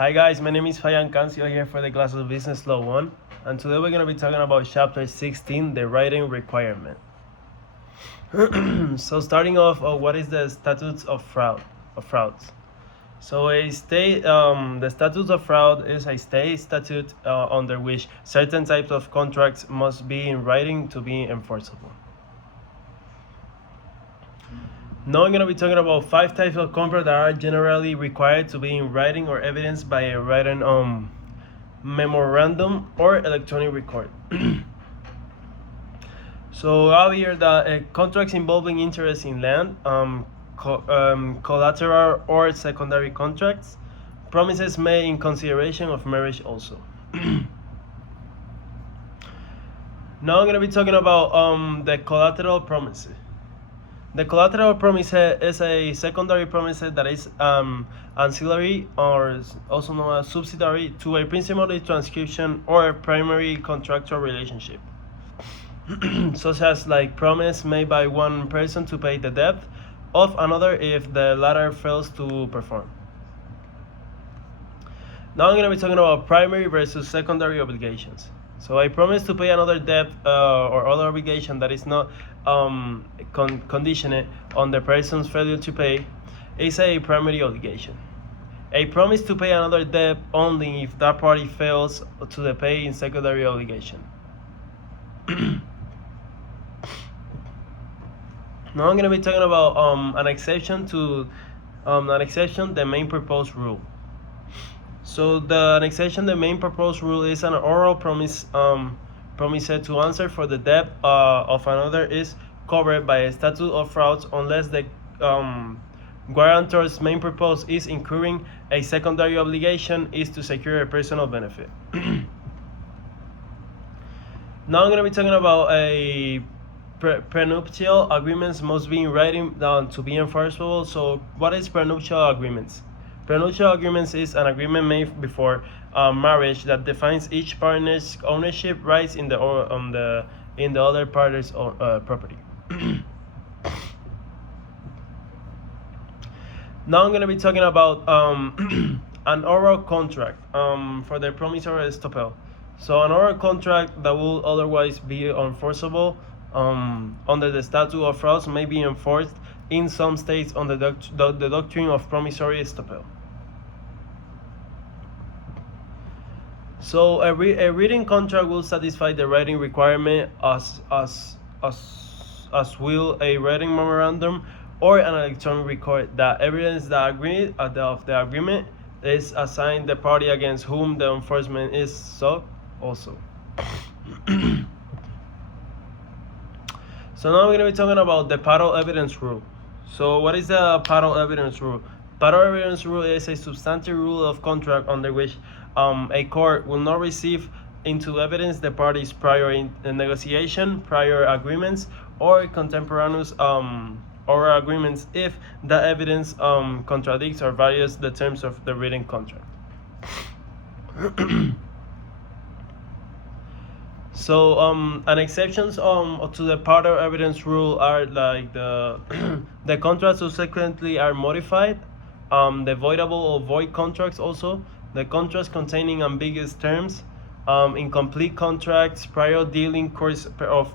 Hi guys, my name is Fayan Cancio here for the class of Business Law 1, and today we're going to be talking about Chapter 16, the writing requirement. So starting off, what is the statutes of frauds? So the statutes of fraud is a state statute under which certain types of contracts must be in writing to be enforceable. Now I'm going to be talking about 5 types of contracts that are generally required to be in writing or evidenced by a written memorandum or electronic record. So out here, the contracts involving interest in land, collateral or secondary contracts, promises made in consideration of marriage also. Now I'm going to be talking about the collateral promises. The collateral promise is a secondary promise that is ancillary or also known as subsidiary to a principal transcription or primary contractual relationship, such as like promise made by one person to pay the debt of another if the latter fails to perform. Now I'm going to be talking about primary versus secondary obligations. So I promise to pay another debt or other obligation that is not conditioned on the person's failure to pay is a primary obligation. A promise to pay another debt only if that party fails to pay in secondary obligation. Now I'm going to be talking about an exception to the main purpose rule. So the annexation, the main proposed rule is an oral promise to answer for the debt of another is covered by a statute of frauds unless the guarantor's main purpose is incurring a secondary obligation is to secure a personal benefit. Now I'm going to be talking about a prenuptial agreements must be in writing to be enforceable. So what is prenuptial agreements? Prenuptial agreements is an agreement made before marriage that defines each partner's ownership rights in the other partner's property. Now I'm going to be talking about an oral contract for the promissory estoppel. So an oral contract that will otherwise be enforceable under the statute of frauds may be enforced in some states on the doctrine of promissory estoppel. So a written contract will satisfy the writing requirement as will a writing memorandum or an electronic record that evidence of the agreement is assigned the party against whom the enforcement is sought also. So now we're going to be talking about the paral evidence rule. So what is the paral evidence rule? Paral evidence rule is a substantive rule of contract under which a court will not receive into evidence the parties' prior negotiation, prior agreements, or contemporaneous oral agreements if the evidence contradicts or varies the terms of the written contract. So an exceptions to the paral evidence rule are like the the contracts subsequently are modified, the voidable or void contracts also, the contracts containing ambiguous terms, incomplete contracts, prior dealing course of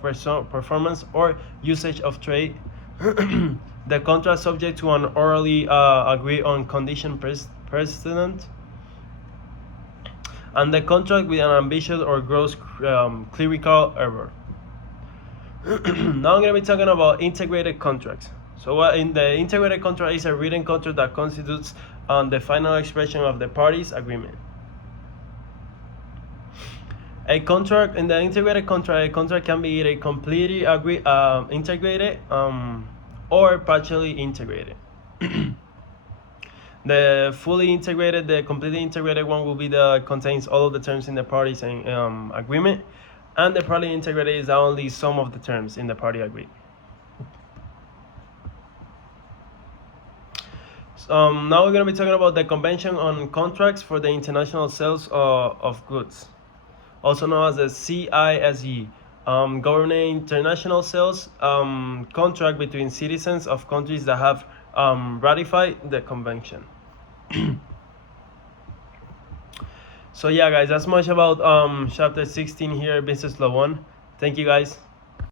performance or usage of trade, the contract subject to an orally agreed on condition precedent, and the contract with an ambitious or gross clerical error. Now I'm going to be talking about integrated contracts. So in the integrated contract is a written contract that constitutes the final expression of the parties' agreement. A contract in the integrated contract, a contract can be either completely integrated or partially integrated. The fully integrated, the completely integrated one will be contains all of the terms in the parties' agreement, and the partly integrated is only some of the terms in the party agreed. Now we're going to be talking about the Convention on Contracts for the International Sales of Goods, also known as the CISE, governing international sales contract between citizens of countries that have ratified the convention. So yeah, guys, that's much about chapter 16 here, business law 1. Thank you, guys.